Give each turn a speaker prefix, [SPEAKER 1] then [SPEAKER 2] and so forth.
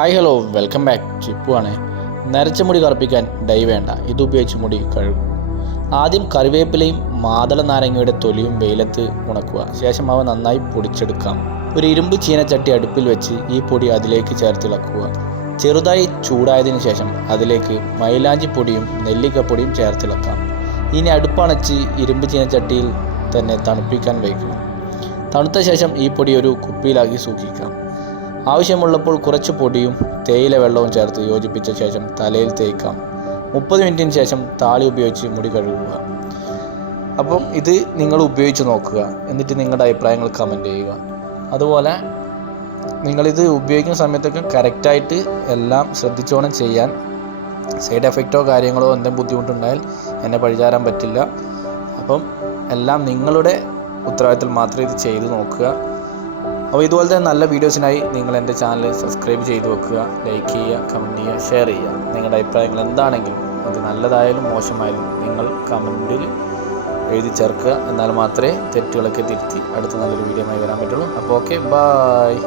[SPEAKER 1] Hi hello welcome back Chippu ആണ് നരച്ച മുടി കറുപ്പിക്കാൻ ഡൈ വേണ്ട ഇതുപയോഗിച്ച് മുടി കഴുകും ആദ്യം കറിവേപ്പിലയും മാതള നാരങ്ങയുടെ തൊലിയും വെയിലത്ത് ഉണക്കുക ശേഷം അവ നന്നായി പൊടിച്ചെടുക്കാം ഒരു ഇരുമ്പ് ചീനച്ചട്ടി അടുപ്പിൽ വെച്ച് ഈ പൊടി അതിലേക്ക് ചേർത്തിളക്കുക ചെറുതായി ചൂടായതിനു ശേഷം അതിലേക്ക് മൈലാഞ്ചി പൊടിയും നെല്ലിക്കപ്പൊടിയും ചേർത്തിളക്കാം ഇനി അടുപ്പണച്ച് ഇരുമ്പ് ചീനച്ചട്ടിയിൽ തന്നെ തണുപ്പിക്കാൻ വയ്ക്കണം തണുത്ത ശേഷം ഈ പൊടി ഒരു കുപ്പിയിലാക്കി സൂക്ഷിക്കാം ആവശ്യമുള്ളപ്പോൾ കുറച്ച് പൊടിയും തേയില വെള്ളവും ചേർത്ത് യോജിപ്പിച്ച ശേഷം തലയിൽ തേക്കാം. മുപ്പത് മിനിറ്റിന് ശേഷം താളി ഉപയോഗിച്ച് മുടി കഴുകുക. അപ്പം ഇത് നിങ്ങൾ ഉപയോഗിച്ച് നോക്കുക. എന്നിട്ട് നിങ്ങളുടെ അഭിപ്രായങ്ങൾ കമന്റ് ചെയ്യുക. അതുപോലെ നിങ്ങളിത് ഉപയോഗിക്കുന്ന സമയത്തൊക്കെ കറക്റ്റായിട്ട് എല്ലാം ശ്രദ്ധിച്ചോണം ചെയ്യാൻ. സൈഡ് എഫക്റ്റോ കാര്യങ്ങളോ എന്തെങ്കിലും ബുദ്ധിമുട്ടുണ്ടായാൽ എന്നെ പഴിചാരാൻ പറ്റില്ല. അപ്പം എല്ലാം നിങ്ങളുടെ ഉത്തരവാദിത്തത്തിൽ മാത്രമേ ഇത് ചെയ്ത് നോക്കുക. അപ്പോൾ ഇതുപോലത്തെ നല്ല വീഡിയോസിനായി നിങ്ങൾ എന്റെ ചാനൽ സബ്സ്ക്രൈബ് ചെയ്ത് വെക്കുക ലൈക്ക് ചെയ്യുക കമന്റ് ചെയ്യുക ഷെയർ ചെയ്യുക. നിങ്ങളുടെ അഭിപ്രായങ്ങൾ എന്താണെങ്കിലും അത് നല്ലതായാലും മോശമായാലും നിങ്ങൾ കമന്റിൽ എഴുതി ചേർക്കുക. എന്നാൽ മാത്രമേ തെറ്റുകളൊക്കെ തിരുത്തി അടുത്ത നല്ലൊരു വീഡിയോ ആയി വരാൻ പറ്റുള്ളൂ. അപ്പോൾ ഓക്കെ ബായ്